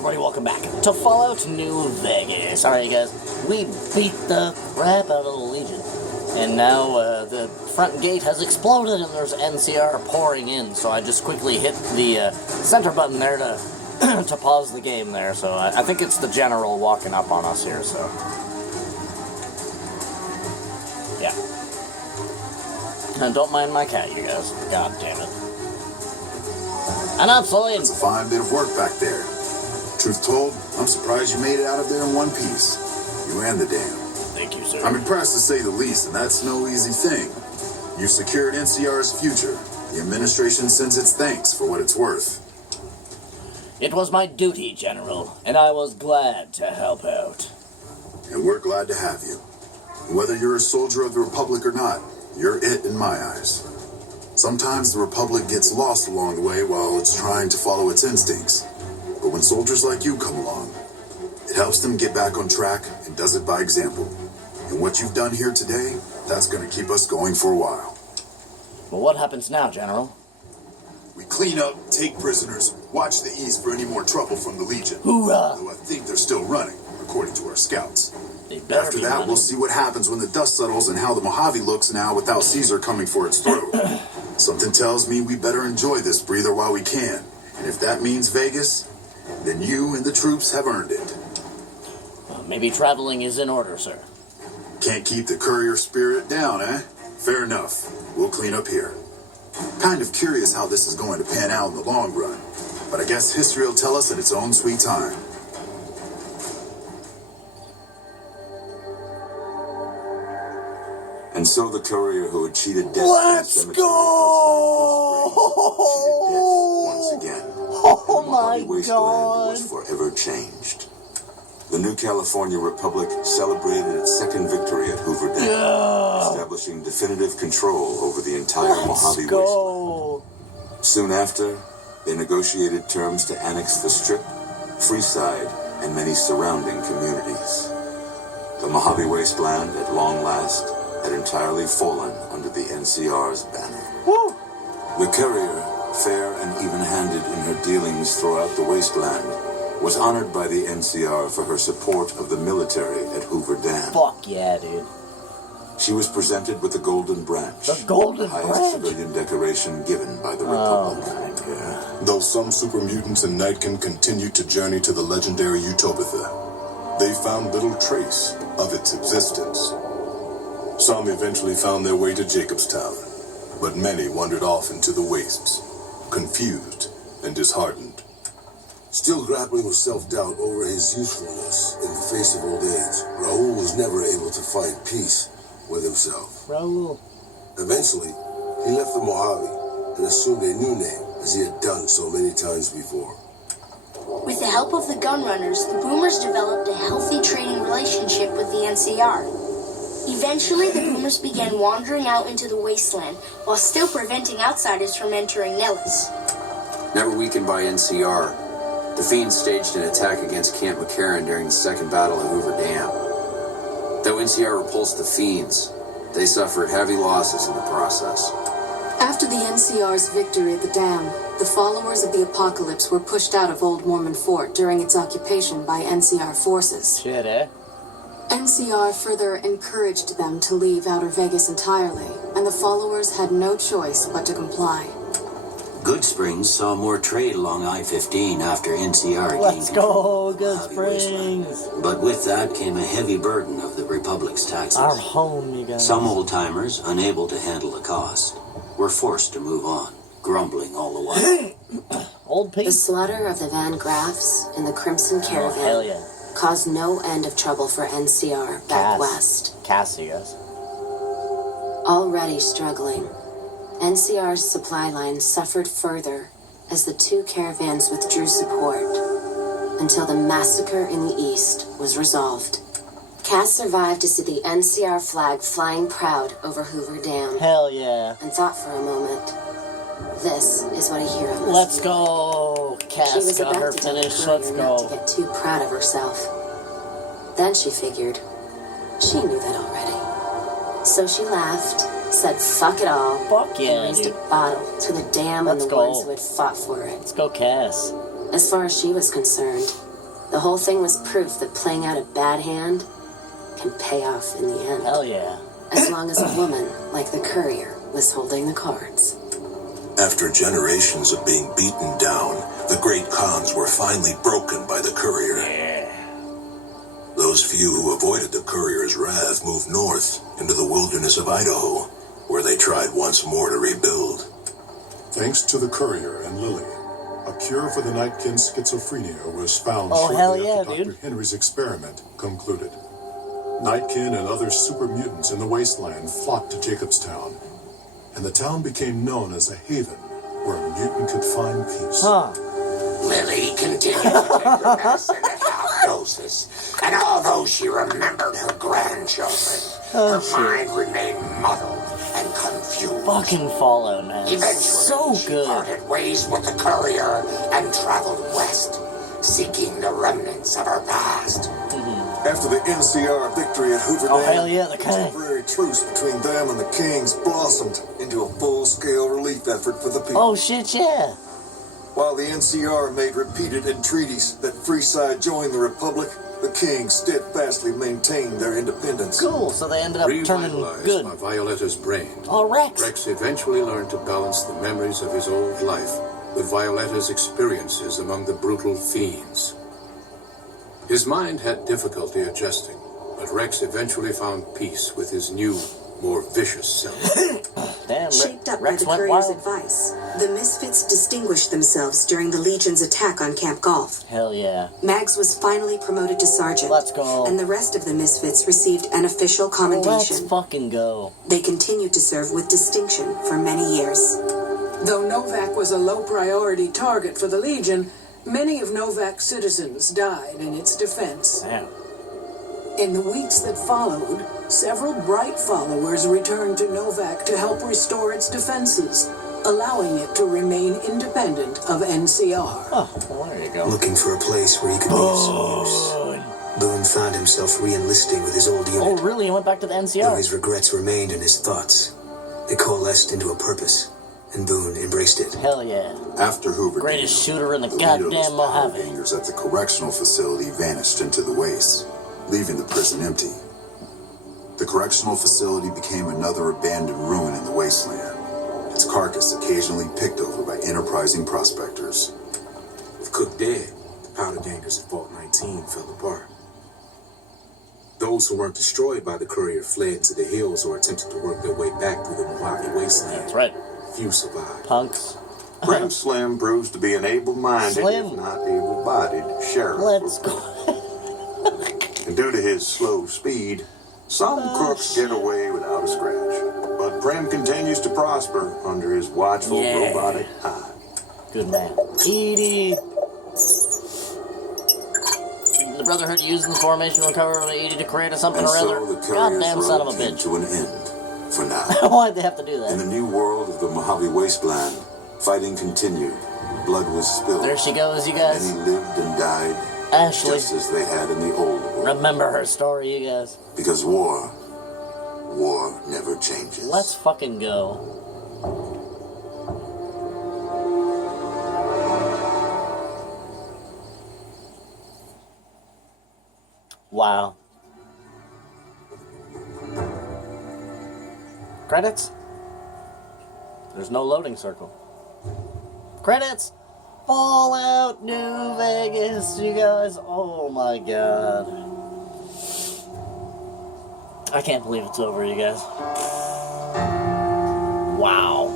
everybody, welcome back to Fallout New Vegas. Alright guys, we beat the crap out of the Legion. And now the front gate has exploded and there's NCR pouring in. So I just quickly hit the center button there to, to pause the game there. So I think it's the general walking up on us here, so. Yeah. And don't mind my cat, you guys. God damn it. And I'm Celine. It's a fine bit of work back there. Truth told, I'm surprised you made it out of there in one piece. You and the dam. Thank you, sir. I'm impressed to say the least, and that's no easy thing. You secured NCR's future. The administration sends its thanks for what it's worth. It was my duty, General, and I was glad to help out. And we're glad to have you. Whether you're a soldier of the Republic or not, you're it in my eyes. Sometimes the Republic gets lost along the way while it's trying to follow its instincts. But when soldiers like you come along, it helps them get back on track and does it by example. And what you've done here today, that's going to keep us going for a while. Well, what happens now, General? We clean up, take prisoners, watch the east for any more trouble from the Legion. Hoorah! Though I think they're still running, according to our scouts. They better After be that, running. we'll see what happens when the dust settles and how the Mojave looks now without Caesar coming for its throat. Something tells me we better enjoy this breather while we can. And if that means Vegas, then you and the troops have earned it. Well, maybe traveling is in order, sir. Can't keep the courier spirit down, eh? Fair enough. We'll clean up here. Kind of curious how this is going to pan out in the long run. But I guess history will tell us at its own sweet time. And so the courier who had cheated death Let's in the cemetery go! outside Cool Springs, once again. Oh the my Mojave Wasteland was God! forever changed. The new California Republic celebrated its second victory at Hoover Dam, Yeah! establishing definitive control over the entire Let's Mojave Wasteland. go! Soon after, they negotiated terms to annex the Strip, Freeside, and many surrounding communities. The Mojave Wasteland, at long last, had entirely fallen under the NCR's banner. Woo! The courier, fair and even-handed in her dealings throughout the wasteland, was honored by the NCR for her support of the military at Hoover Dam. Fuck yeah, dude. She was presented with the Golden Branch, The Golden highest Branch? civilian decoration given by the Oh Republic. my God. Though some super mutants in Nightkin continued to journey to the legendary Utopia, they found little trace of its existence. Some eventually found their way to Jacobstown, but many wandered off into the wastes, confused and disheartened. Still grappling with self-doubt over his usefulness in the face of old age, Raul was never able to find peace with himself. Raul. Eventually, he left the Mojave and assumed a new name, as he had done so many times before. With the help of the Gunrunners, the Boomers developed a healthy trading relationship with the NCR. Eventually, the Boomers began wandering out into the wasteland, while still preventing outsiders from entering Nellis. Never weakened by NCR, the Fiends staged an attack against Camp McCarran during the Second Battle of Hoover Dam. Though NCR repulsed the Fiends, they suffered heavy losses in the process. After the NCR's victory at the dam, the followers of the Apocalypse were pushed out of Old Mormon Fort during its occupation by NCR forces. Shit, eh? NCR further encouraged them to leave Outer Vegas entirely, and the followers had no choice but to comply. Goodsprings saw more trade along I-15 after NCR gained Let's control go, of the Mojave Wasteland. Goodsprings! But with that came a heavy burden of the Republic's taxes. Our home, you guys. Some old-timers, unable to handle the cost, were forced to move on, grumbling all the while. Old The Pete. slaughter of the Van Graffs in the Crimson Oh, Caravan hell yeah. caused no end of trouble for NCR back west. Cass, you guys. Already struggling, NCR's supply line suffered further as the two caravans withdrew support until the massacre in the east was resolved. Cass survived to see the NCR flag flying proud over Hoover Dam Hell yeah. and thought for a moment, this is what a hero must Let's do. go. She Cass was got her about to tell the finish. Let's courier not to go. get too proud of herself. Then she figured, she knew that already. So she laughed, said fuck it all, Fuck yeah, and raised dude. a bottle to the dam and Let's the go. ones who had fought for it. Let's go, Cass. As far as she was concerned, The whole thing was proof that playing out a bad hand can pay off in the end. Hell yeah. As long as a woman like the courier was holding the cards. After generations of being beaten down, the great Khans were finally broken by the courier. Those few who avoided the courier's wrath moved north into the wilderness of Idaho, where they tried once more to rebuild. Thanks to the courier and Lily, a cure for the Nightkin schizophrenia was found Oh, hell shortly yeah, after Dr. dude. Henry's experiment concluded. Nightkin and other super mutants in the wasteland flocked to Jacobstown, and the town became known as a haven where a mutant could find peace. Huh. Lily continued to take her medicine at half doses, and although she remembered her grandchildren, her mind remained muddled and confused. Fucking Fallout, man. Eventually, So she good. parted ways with the courier and traveled west, seeking the remnants of her past. After the NCR victory at Hoover Oh, Dam, hell yeah, the a King. temporary truce between them and the Kings blossomed into a full-scale relief effort for the people. Oh, shit, yeah. While the NCR made repeated entreaties that Freeside join the Republic, the Kings steadfastly maintained their independence. Cool, so they ended up turning Revitalized good. by Violetta's brain, Oh, Rex. Rex eventually learned to balance the memories of his old life with Violetta's experiences among the brutal fiends. His mind had difficulty adjusting, but Rex eventually found peace with his new, more vicious self. Damn, Shaped up Rex by the went courier's wild. advice, the Misfits distinguished themselves during the Legion's attack on Camp Golf. Hell yeah. Mags was finally promoted to sergeant. Let's go. And the rest of the Misfits received an official Let's commendation. fucking go. They continued to serve with distinction for many years. Though Novak was a low-priority target for the Legion, many of Novak's citizens died in its defense. Damn. In the weeks that followed, several bright followers returned to Novak to help restore its defenses, allowing it to remain independent of NCR. Oh, well, there you go. Looking for a place where he could be of some use, Boone found himself re-enlisting with his old unit. Oh, really? He went back to the Though NCR? his regrets remained in his thoughts, they coalesced into a purpose, and Boone embraced it. Hell yeah. After Hoover Greatest Dam, shooter in the leaderless goddamn power Mojave. gangers at the correctional facility vanished into the waste, leaving the prison empty. The correctional facility became another abandoned ruin in the wasteland, its carcass occasionally picked over by enterprising prospectors. With Cook dead, the powder gangers at Vault 19 fell apart. Those who weren't destroyed by the courier fled into the hills or attempted to work their way back through the Mojave wasteland. That's right. Few survived. Punks. Prim Slim proves to be an able-minded, Slim. if not able-bodied, sheriff. Let's go. And due to his slow speed, some crooks get away without a scratch. But Prim continues to prosper under his watchful, Yeah. robotic eye. Good man. Edie. The Brotherhood using the formation recover of Edie to create a something And or so other. the courier's Goddamn son of a road came bitch. to an end, for now. Why'd they have to do In the that? new world of the Mojave Wasteland, fighting continued. Blood was spilled. There she goes, you guys. Many lived and died, Ashley. just as they had in the old world. Remember her story, you guys. Because war never changes. Let's fucking go. Wow. Credits? There's no loading circle. Credits! Fallout New Vegas, you guys. Oh my god. I can't believe it's over, you guys. Wow.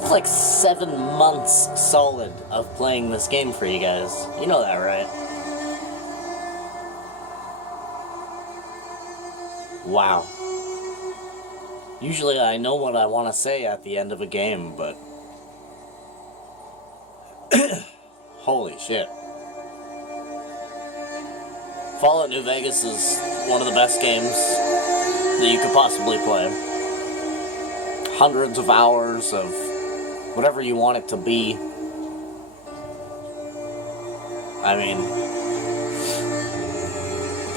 It's like 7 months solid of playing this game for you guys. You know that, right? Wow. Usually I know what I want to say at the end of a game, but... Holy shit. Fallout New Vegas is one of the best games that you could possibly play. Hundreds of hours of whatever you want it to be. I mean,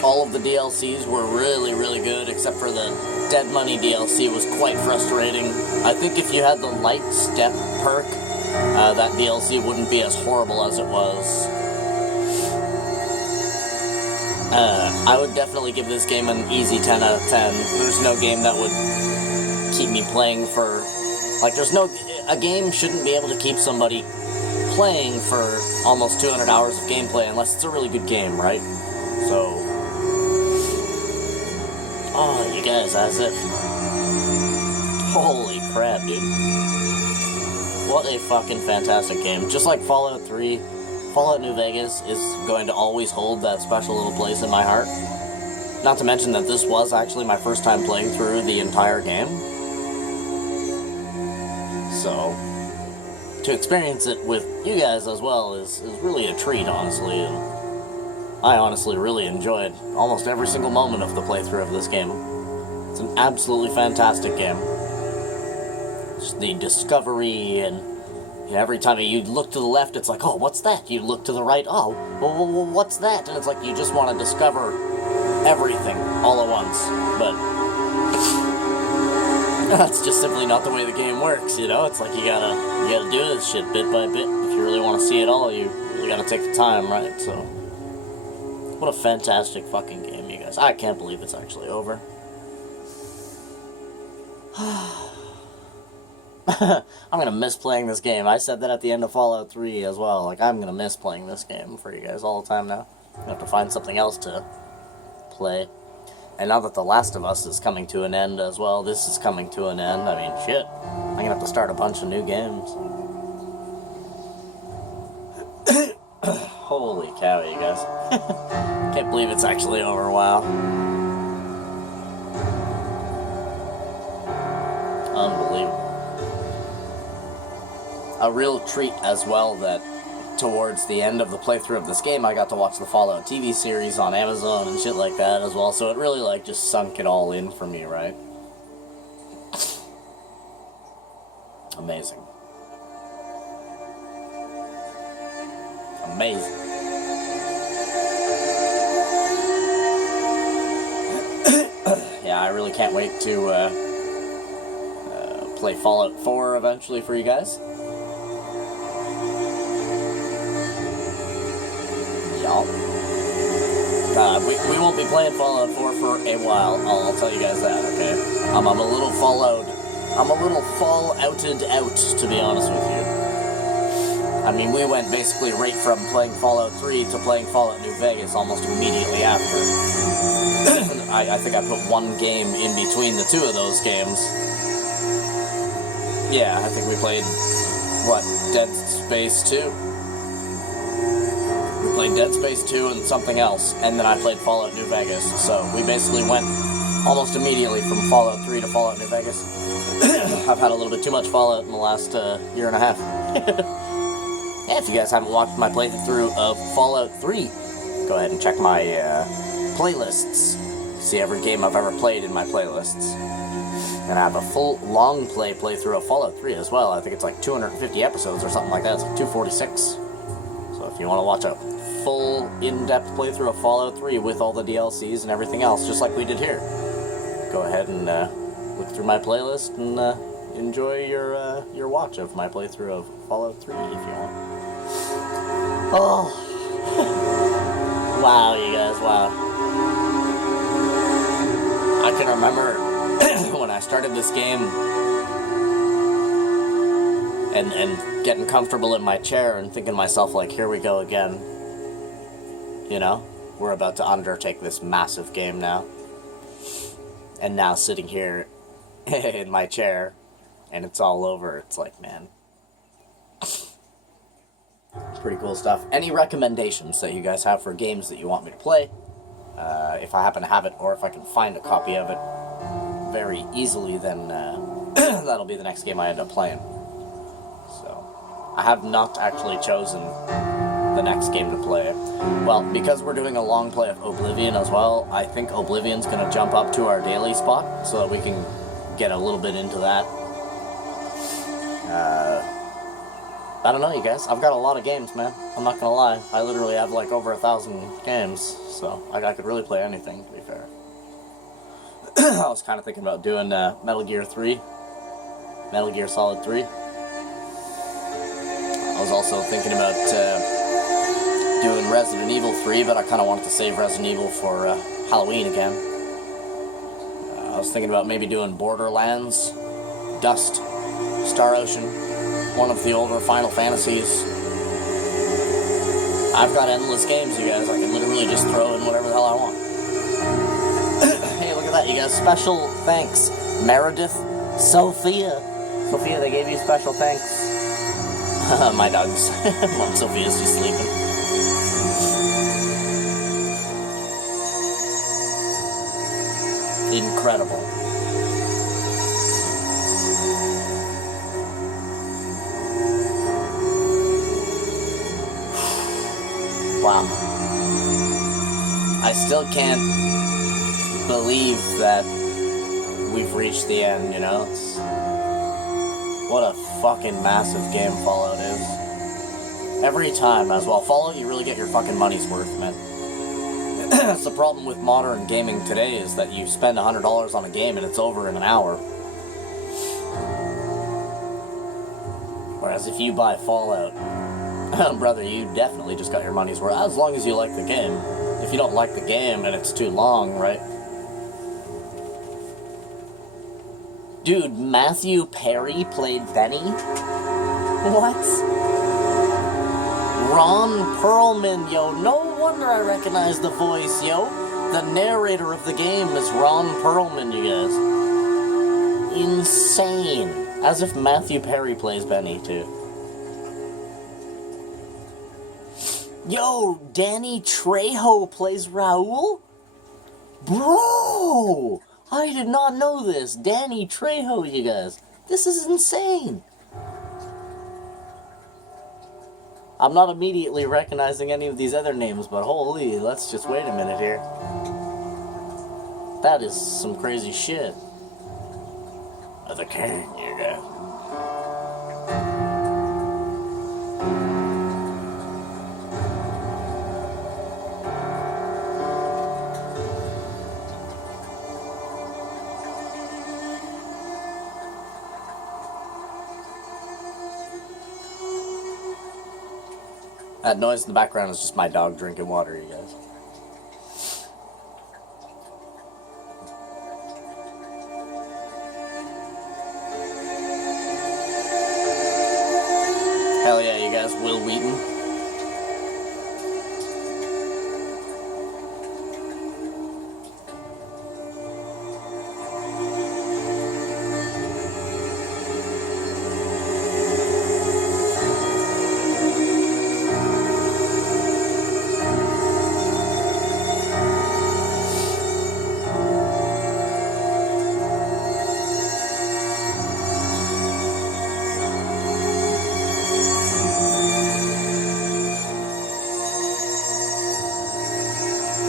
all of the DLCs were really, really good, except for the Dead Money DLC was quite frustrating. I think if you had the Light Step perk, that DLC wouldn't be as horrible as it was. I would definitely give this game an easy 10 out of 10. There's no game that would keep me playing for... Like, a game shouldn't be able to keep somebody playing for almost 200 hours of gameplay unless it's a really good game, right? So... Oh, you guys, as if... Holy crap, dude. What a fucking fantastic game. Just like Fallout 3, Fallout New Vegas is going to always hold that special little place in my heart. Not to mention that this was actually my first time playing through the entire game. So, to experience it with you guys as well is really a treat, honestly. And I honestly really enjoyed almost every single moment of the playthrough of this game. It's an absolutely fantastic game. Just the discovery, and every time you look to the left, it's like, oh, what's that? You look to the right, oh, well, what's that? And it's like you just want to discover everything all at once. But that's just simply not the way the game works, you know? It's like you gotta do this shit bit by bit. If you really want to see it all, you really gotta take the time, right? So, what a fantastic fucking game, you guys. I can't believe it's actually over. I'm gonna miss playing this game. I said that at the end of Fallout 3 as well. Like, I'm gonna miss playing this game for you guys all the time now. I have to find something else to play. And now that The Last of Us is coming to an end as well, this is coming to an end. I mean, shit. I'm gonna have to start a bunch of new games. Holy cow, you guys. Can't believe it's actually over, wow. Unbelievable. A real treat as well that towards the end of the playthrough of this game, I got to watch the Fallout TV series on Amazon and shit like that as well, so it really, like, just sunk it all in for me, right? Amazing. Amazing. Yeah, I really can't wait to play Fallout 4 eventually for you guys. We won't be playing Fallout 4 for a while, I'll tell you guys that, okay? I'm a little fallouted out, to be honest with you. I mean, we went basically right from playing Fallout 3 to playing Fallout New Vegas almost immediately after. I think I put one game in between the two of those games. Yeah, I think we played, what, Dead Space 2? We played Dead Space 2 and something else, and then I played Fallout New Vegas. So we basically went almost immediately from Fallout 3 to Fallout New Vegas. I've had a little bit too much Fallout in the last year and a half. Yeah, if you guys haven't watched my playthrough of Fallout 3, go ahead and check my playlists. See every game I've ever played in my playlists. And I have a full long playthrough of Fallout 3 as well. I think it's like 250 episodes or something like that. It's like 246. So if you want to watch a full in-depth playthrough of Fallout 3 with all the DLCs and everything else, just like we did here, go ahead and look through my playlist and enjoy your watch of my playthrough of Fallout 3 if you want. Oh. Wow, you guys, wow. I can remember when I started this game and getting comfortable in my chair and thinking to myself, like, here we go again. You know? We're about to undertake this massive game now. And now sitting here in my chair and it's all over, it's like, man. It's pretty cool stuff. Any recommendations that you guys have for games that you want me to play? If I happen to have it, or if I can find a copy of it very easily, then that'll be the next game I end up playing. So, I have not actually chosen the next game to play. Well, because we're doing a long play of Oblivion as well, I think Oblivion's going to jump up to our daily spot, so that we can get a little bit into that. I don't know, you guys. I've got a lot of games, man. I'm not gonna lie. I literally have like over 1,000 games, so I could really play anything, to be fair. I was kind of thinking about doing Metal Gear 3. Metal Gear Solid 3. I was also thinking about doing Resident Evil 3, but I kind of wanted to save Resident Evil for Halloween again. I was thinking about maybe doing Borderlands, Dust, Star Ocean, one of the older Final Fantasies. I've got endless games, you guys. I can literally just throw in whatever the hell I want. Hey, look at that, you guys. Special thanks, Meredith, Sophia. Sophia, they gave you special thanks. My dog's Mom Sophia's just sleeping. Incredible. Wow. I still can't believe that we've reached the end, you know? What a fucking massive game Fallout is. Every time, as well. Fallout, you really get your fucking money's worth, man. That's the problem with modern gaming today, is that you spend $100 on a game and it's over in an hour. Whereas if you buy Fallout, brother, you definitely just got your money's worth, as long as you like the game. If you don't like the game and it's too long, right? Dude, Matthew Perry played Benny? What? Ron Perlman, yo. No wonder I recognize the voice, yo. The narrator of the game is Ron Perlman, you guys. Insane. As if Matthew Perry plays Benny, too. Yo, Danny Trejo plays Raul? Bro! I did not know this. Danny Trejo, you guys. This is insane. I'm not immediately recognizing any of these other names, but holy, let's just wait a minute here. That is some crazy shit. The king, you guys. That noise in the background is just my dog drinking water, you guys. Hell yeah, you guys. Will Wheaton.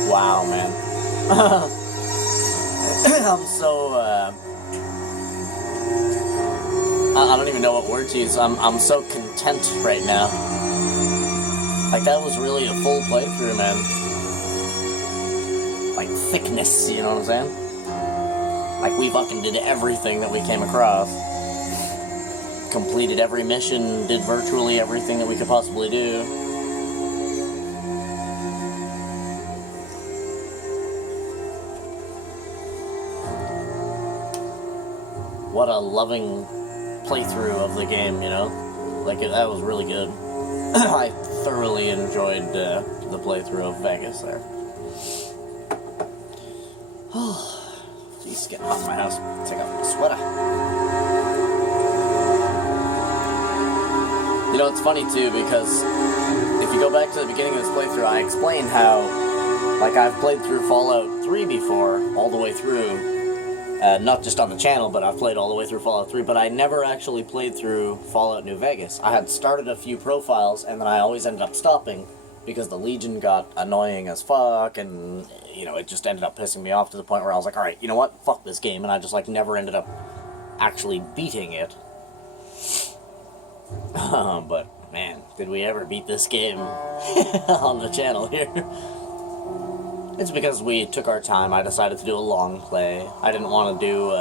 Wow, man. I'm so, I don't even know what word to use. I'm so content right now. Like, that was really a full playthrough, man. Like, thickness, you know what I'm saying? Like, we fucking did everything that we came across. Completed every mission, did virtually everything that we could possibly do. What a loving playthrough of the game, you know? Like, that was really good. I thoroughly enjoyed the playthrough of Vegas there. Jeez, getting off my house. Take off my sweater. You know, it's funny, too, because if you go back to the beginning of this playthrough, I explained how, like, I've played through Fallout 3 before, all the way through. Not just on the channel, but I've played all the way through Fallout 3, but I never actually played through Fallout New Vegas. I had started a few profiles, and then I always ended up stopping, because the Legion got annoying as fuck, and, you know, it just ended up pissing me off to the point where I was like, alright, you know what, fuck this game, and I just, like, never ended up actually beating it. But, man, did we ever beat this game on the channel here. It's because we took our time. I decided to do a long play. I didn't want to do,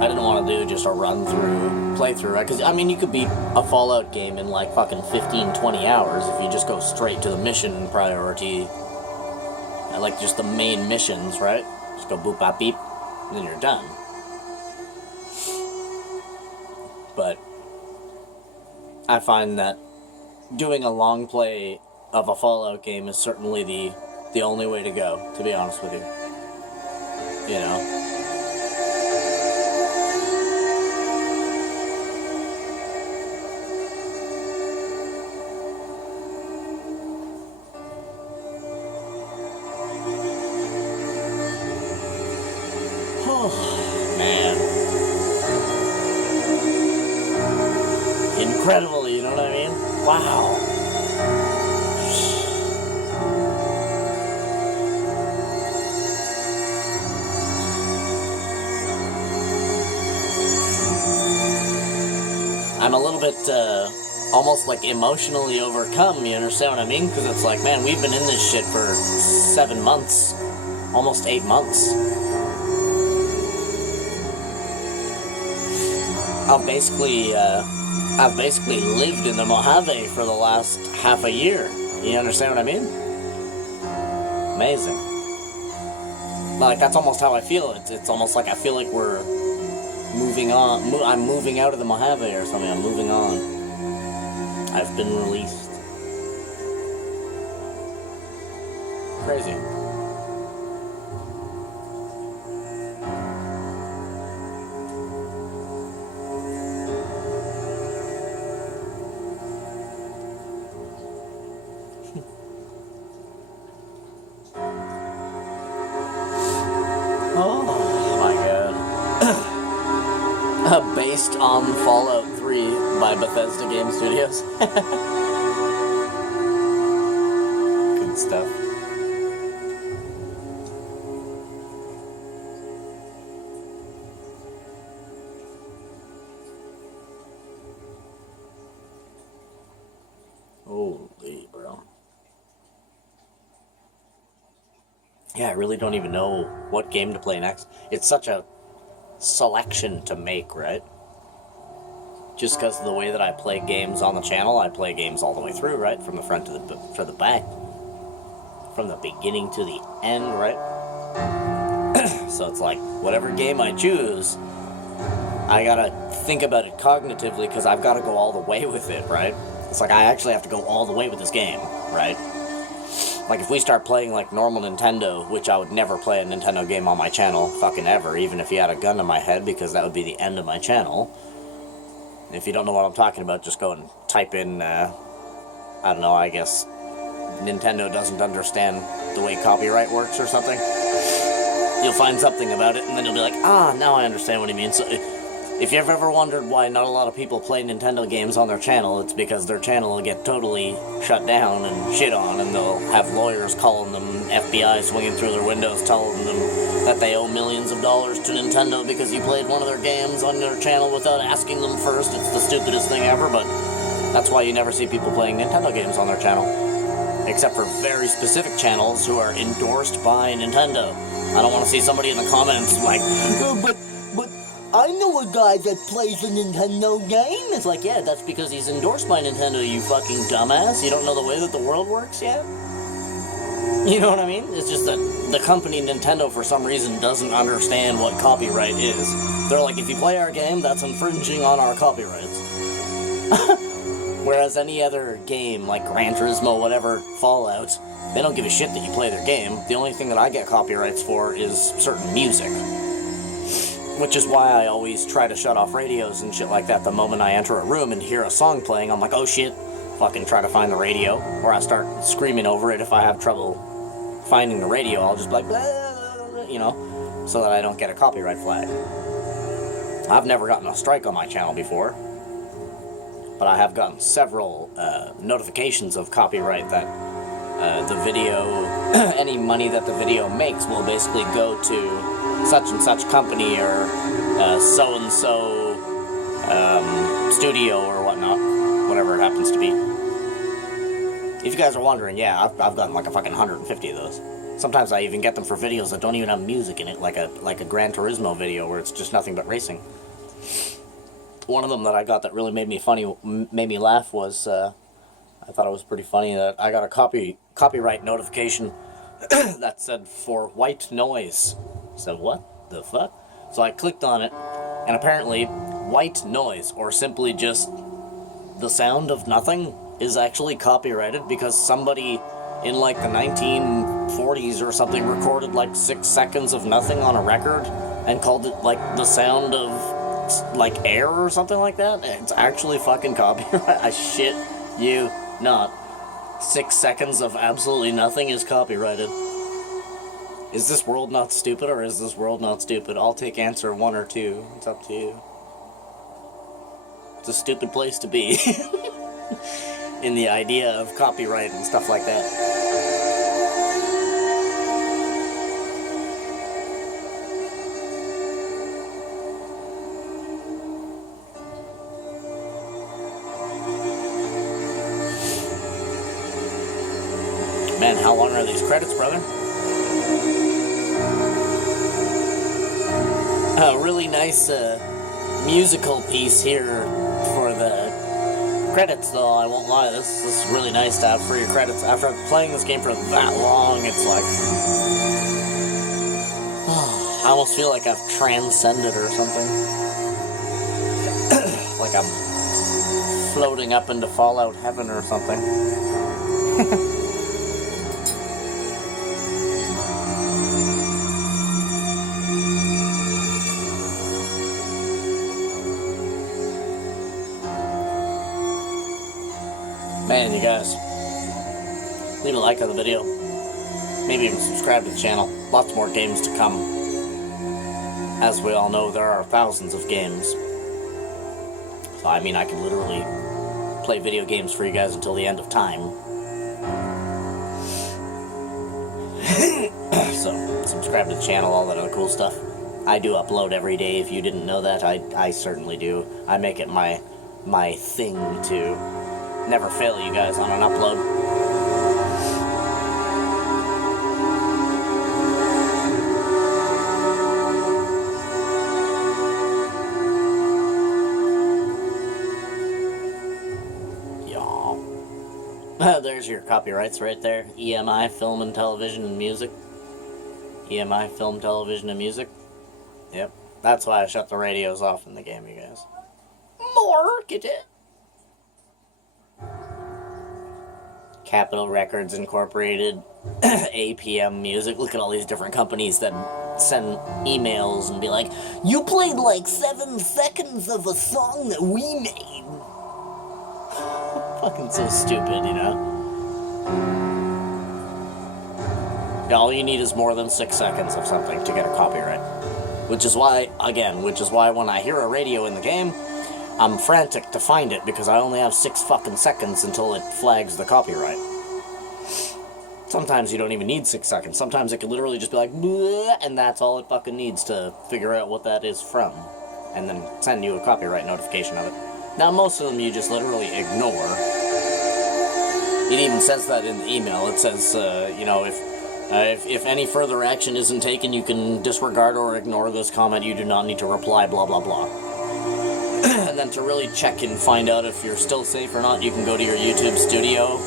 I didn't want to do just a run-through playthrough, right? Because, I mean, you could beat a Fallout game in, like, fucking 15, 20 hours if you just go straight to the mission priority. Like, just the main missions, right? Just go boop, bop, beep, and then you're done. But I find that doing a long play of a Fallout game is certainly the only way to go, to be honest with you. You know? Man. Incredible, you know what I mean? Wow. I'm a little bit, almost like emotionally overcome, you understand what I mean? Because it's like, man, we've been in this shit for 7 months, almost 8 months. I've basically lived in the Mojave for the last half a year. You understand what I mean? Amazing. Like, that's almost how I feel. It's almost like I feel like we're moving on. I'm moving out of the Mojave or something. I'm moving on. I've been released. Crazy. Oh my god. Based on Fallout 3 by Bethesda Game Studios. Good stuff. Holy bro. Yeah, I really don't even know what game to play next. It's such a selection to make, right? Just because of the way that I play games on the channel, I play games all the way through, right? From the front to the back. From the beginning to the end, right? So it's like, whatever game I choose, I gotta think about it cognitively because I've gotta go all the way with it, right? It's like I actually have to go all the way with this game, right? Like, if we start playing, like, normal Nintendo, which I would never play a Nintendo game on my channel, fucking ever, even if you had a gun to my head, because that would be the end of my channel. And if you don't know what I'm talking about, just go and type in, I don't know, I guess Nintendo doesn't understand the way copyright works or something. You'll find something about it, and then you'll be like, ah, now I understand what he means. So, if you've ever wondered why not a lot of people play Nintendo games on their channel, it's because their channel will get totally shut down and shit on, and they'll have lawyers calling them, FBI swinging through their windows telling them that they owe millions of dollars to Nintendo because you played one of their games on their channel without asking them first. It's the stupidest thing ever, but that's why you never see people playing Nintendo games on their channel. Except for very specific channels who are endorsed by Nintendo. I don't want to see somebody in the comments like, oh, but I know a guy that plays a Nintendo game. It's like, yeah, that's because he's endorsed by Nintendo, you fucking dumbass. You don't know the way that the world works yet? You know what I mean? It's just that the company Nintendo, for some reason, doesn't understand what copyright is. They're like, if you play our game, that's infringing on our copyrights. Whereas any other game, like Gran Turismo, whatever, Fallout, they don't give a shit that you play their game. The only thing that I get copyrights for is certain music. Which is why I always try to shut off radios and shit like that the moment I enter a room and hear a song playing. I'm like, oh shit, fucking try to find the radio. Or I start screaming over it if I have trouble finding the radio. I'll just be like, blah, blah, blah, you know, so that I don't get a copyright flag. I've never gotten a strike on my channel before. But I have gotten several notifications of copyright that the video, any money that the video makes will basically go to such and such company or so-and-so studio or whatnot, whatever it happens to be. If you guys are wondering, yeah, I've gotten like a fucking 150 of those. Sometimes I even get them for videos that don't even have music in it, like a Gran Turismo video where it's just nothing but racing. One of them that I got that really made me laugh was, I thought it was pretty funny that I got a copyright notification that said for white noise. I said, what the fuck? So I clicked on it, and apparently white noise, or simply just the sound of nothing, is actually copyrighted because somebody in like the 1940s or something recorded like 6 seconds of nothing on a record and called it like the sound of like air or something like that. It's actually fucking copyright. I shit you not. 6 seconds of absolutely nothing is copyrighted. Is this world not stupid, or is this world not stupid? I'll take answer 1 or 2. It's up to you. It's a stupid place to be. In the idea of copyright and stuff like that. Man, how long are these credits, brother? A really nice musical piece here for the credits, though. I won't lie, this is really nice to have for your credits. After playing this game for that long, it's like, I almost feel like I've transcended or something. Like I'm floating up into Fallout heaven or something. Man, you guys, leave a like on the video, maybe even subscribe to the channel. Lots more games to come. As we all know, there are thousands of games. So, I mean, I can literally play video games for you guys until the end of time. So, subscribe to the channel, all that other cool stuff. I do upload every day. If you didn't know that, I certainly do. I make it my thing to never fail you guys on an upload. Yeah. There's your copyrights right there. EMI, Film and Television and Music. EMI, Film, Television and Music. Yep. That's why I shut the radios off in the game, you guys. Market it. Capitol Records Incorporated, APM Music. Look at all these different companies that send emails and be like, you played like 7 seconds of a song that we made. Fucking so stupid, you know? Yeah, all you need is more than 6 seconds of something to get a copyright. Which is why when I hear a radio in the game, I'm frantic to find it, because I only have 6 fucking seconds until it flags the copyright. Sometimes you don't even need 6 seconds. Sometimes it could literally just be like, bleh, and that's all it fucking needs to figure out what that is from. And then send you a copyright notification of it. Now, most of them you just literally ignore. It even says that in the email. It says, you know, if any further action isn't taken, you can disregard or ignore this comment. You do not need to reply, blah, blah, blah. And then to really check and find out if you're still safe or not, you can go to your YouTube Studio.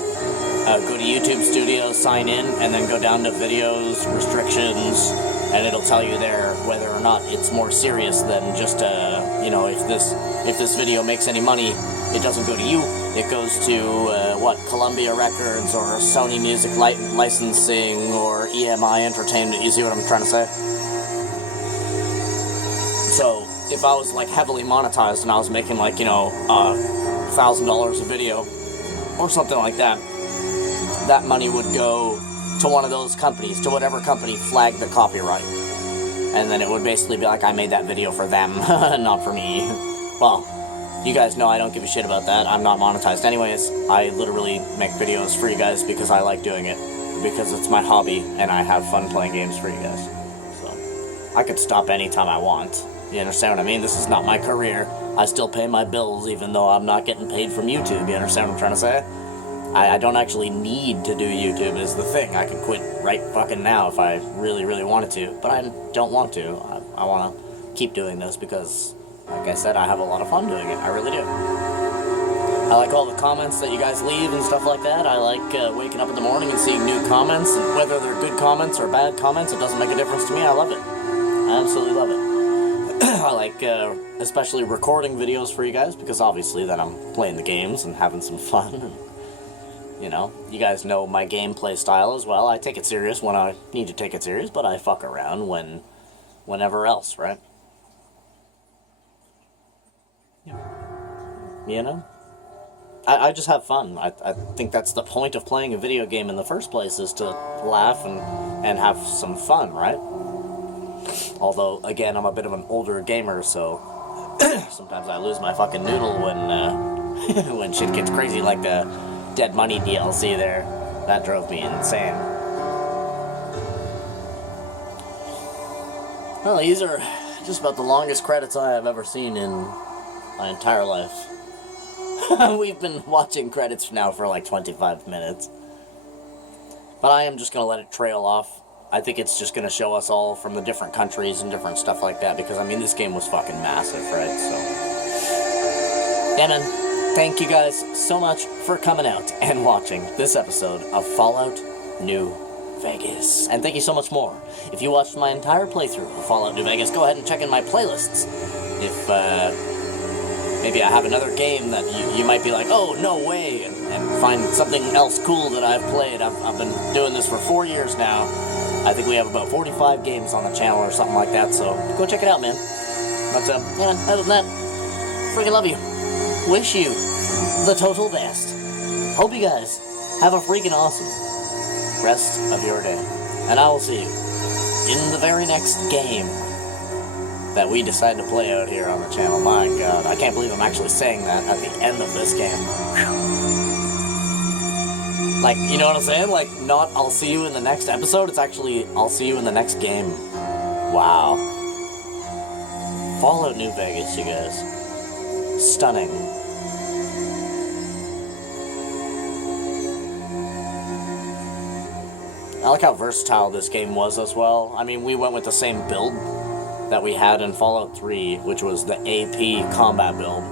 Go to YouTube Studio, sign in, and then go down to videos, restrictions, and it'll tell you there whether or not it's more serious than just, you know, if this video makes any money, it doesn't go to you. It goes to, Columbia Records or Sony Music Licensing or EMI Entertainment. You see what I'm trying to say? So, if I was, like, heavily monetized and I was making, like, you know, $1,000 a video or something like that, that money would go to one of those companies, to whatever company flagged the copyright. And then it would basically be like, I made that video for them, not for me. Well, you guys know I don't give a shit about that. I'm not monetized anyways. I literally make videos for you guys because I like doing it. Because it's my hobby, and I have fun playing games for you guys. So, I could stop anytime I want. You understand what I mean? This is not my career. I still pay my bills even though I'm not getting paid from YouTube. You understand what I'm trying to say? I don't actually need to do YouTube is the thing. I can quit right fucking now if I really, really wanted to, but I don't want to. I want to keep doing this because, like I said, I have a lot of fun doing it. I really do. I like all the comments that you guys leave and stuff like that. I like waking up in the morning and seeing new comments, and whether they're good comments or bad comments, it doesn't make a difference to me. I love it. I absolutely love it. I like especially recording videos for you guys, because obviously then I'm playing the games and having some fun. And, you know, you guys know my gameplay style as well. I take it serious when I need to take it serious, but I fuck around whenever else, right? Yeah. You know? I just have fun. I think that's the point of playing a video game in the first place, is to laugh and have some fun, right? Although, again, I'm a bit of an older gamer, so sometimes I lose my fucking noodle when when shit gets crazy, like the Dead Money DLC there. That drove me insane. Well, these are just about the longest credits I have ever seen in my entire life. We've been watching credits now for like 25 minutes. But I am just going to let it trail off. I think it's just going to show us all from the different countries and different stuff like that, because, I mean, this game was fucking massive, right? So, yeah, man. Thank you guys so much for coming out and watching this episode of Fallout New Vegas. And thank you so much more. If you watched my entire playthrough of Fallout New Vegas, go ahead and check in my playlists. If, maybe I have another game that you might be like, oh, no way, and find something else cool that I've played. I've been doing this for 4 years now. I think we have about 45 games on the channel or something like that, so go check it out, man. But, yeah, other than that, freaking love you. Wish you the total best. Hope you guys have a freaking awesome rest of your day. And I will see you in the very next game that we decide to play out here on the channel. My God, I can't believe I'm actually saying that at the end of this game. Like, you know what I'm saying? Like, not I'll see you in the next episode, it's actually I'll see you in the next game. Wow. Fallout New Vegas, you guys. Stunning. I like how versatile this game was as well. I mean, we went with the same build that we had in Fallout 3, which was the AP combat build.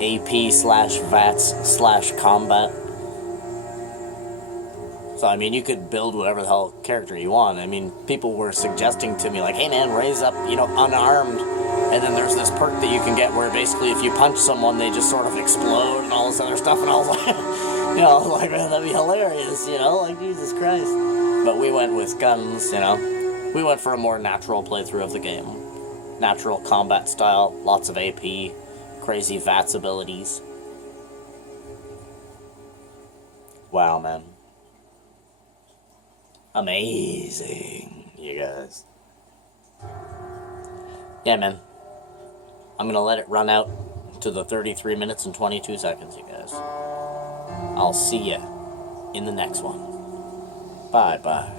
AP/VATS/combat. So, I mean, you could build whatever the hell character you want. I mean, people were suggesting to me, like, hey man, raise up, you know, unarmed. And then there's this perk that you can get where basically if you punch someone, they just sort of explode and all this other stuff. And I was like, you know, I was like, man, that'd be hilarious, you know, like, Jesus Christ. But we went with guns, you know. We went for a more natural playthrough of the game. Natural combat style, lots of AP, crazy VATS abilities. Wow, man. Amazing, you guys. Yeah, man. I'm gonna let it run out to the 33 minutes and 22 seconds, you guys. I'll see ya in the next one. Bye-bye.